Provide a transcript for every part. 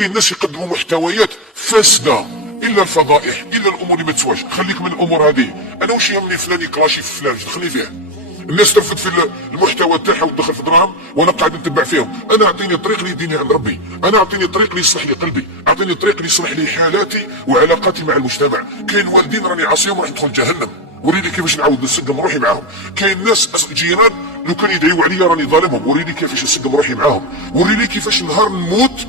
كاين ناس يقدموا محتويات فاسده، الا الفضائح، الا الامور اللي ما تسواش. خليك من الامور هذه. انا واش يهمني فلان يكلاشي في فلان، دخلني فيه. الناس ترفد في المحتوى تاعها وتدخل في دراهم، وانا قاعد نتبع فيهم. انا اعطيني طريق اللي يديني عند ربي، انا اعطيني طريق اللي يصلح لي قلبي، اعطيني طريق اللي يصلح لي حالاتي وعلاقاتي مع المجتمع. كاين والدين راني عاصيهم راح ندخل جهنم، وريني كيفاش نعاود نسقم روحي معاهم. كاين ناس جيران لو كان يدعيو عليا راني ظالمهم، وريني كيفاش نسقم روحي معاهم. وريني كيفاش نهار نموت،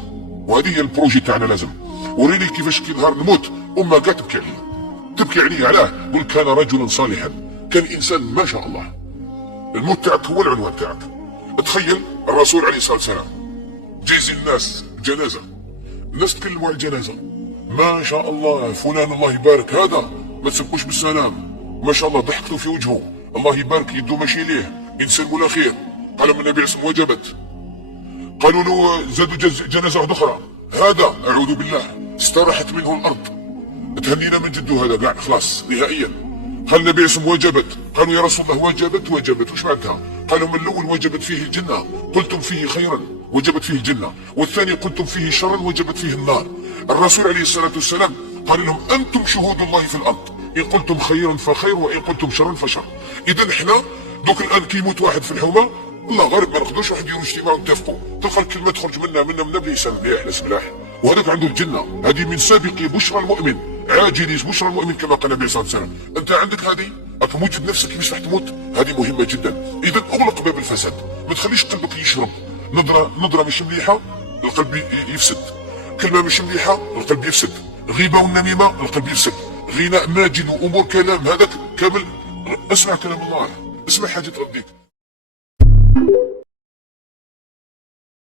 وهذه هي البروجي تاعنا لازم. وريني كيفاش كي نهار نموت امه كاع تبكي عليا، تبكي عليا. علاه؟ قل كان رجلا صالحا، كان انسان ما شاء الله. الموت تاعك هو العنوان تاعك. تخيل الرسول عليه الصلاه والسلام جايزين الناس جنازه، الناس تكلموا على الجنازه، ما شاء الله فلان الله يبارك، هذا ما تسبوش بالسلام، ما شاء الله ضحكتوا في وجهه، الله يبارك يدو ماشي ليه، انسان ولا خير. قالوا من النبي عليه وجبت. قالوا له زادوا جنازه واحده اخرى، هذا اعوذ بالله استراحت منه الارض، تهنينا من جده هذا كاع خلاص نهائيا. قال النبي عليه وجبت. قالوا يا رسول الله وجبت وش معناتها؟ قالوا من الاول وجبت فيه الجنه قلتم فيه خيرا وجبت فيه الجنه، والثاني قلتم فيه شرا وجبت فيه النار. الرسول عليه الصلاه والسلام قال لهم انتم شهود الله في الارض، ان قلتم خيرا فخير وان قلتم شرا فشر. اذا احنا دوك الان كيموت واحد في الحومه، الله غالب ما نقدروش واحد نديروا اجتماع ونتفقوا، تلقى الكلمه تخرج منا بلسان مليح لا سملاح، وهذاك عنده الجنه. هذه من سابق بشرى المؤمن، عاجل بشرى المؤمن كما قال النبي صلى الله عليه وسلم. انت عندك هذه، راك موجد نفسك كيفاش راح تموت، هذه مهمه جدا. اذا اغلق باب الفساد، ما تخليش قلبك يشرب. نظره مش مليحه القلب يفسد، كلمه مش مليحه القلب يفسد، غيبه والنميمه القلب يفسد، غناء ماجد وامور كلام هذاك كامل. اسمع كلام الله، اسمع حاجه تغديك.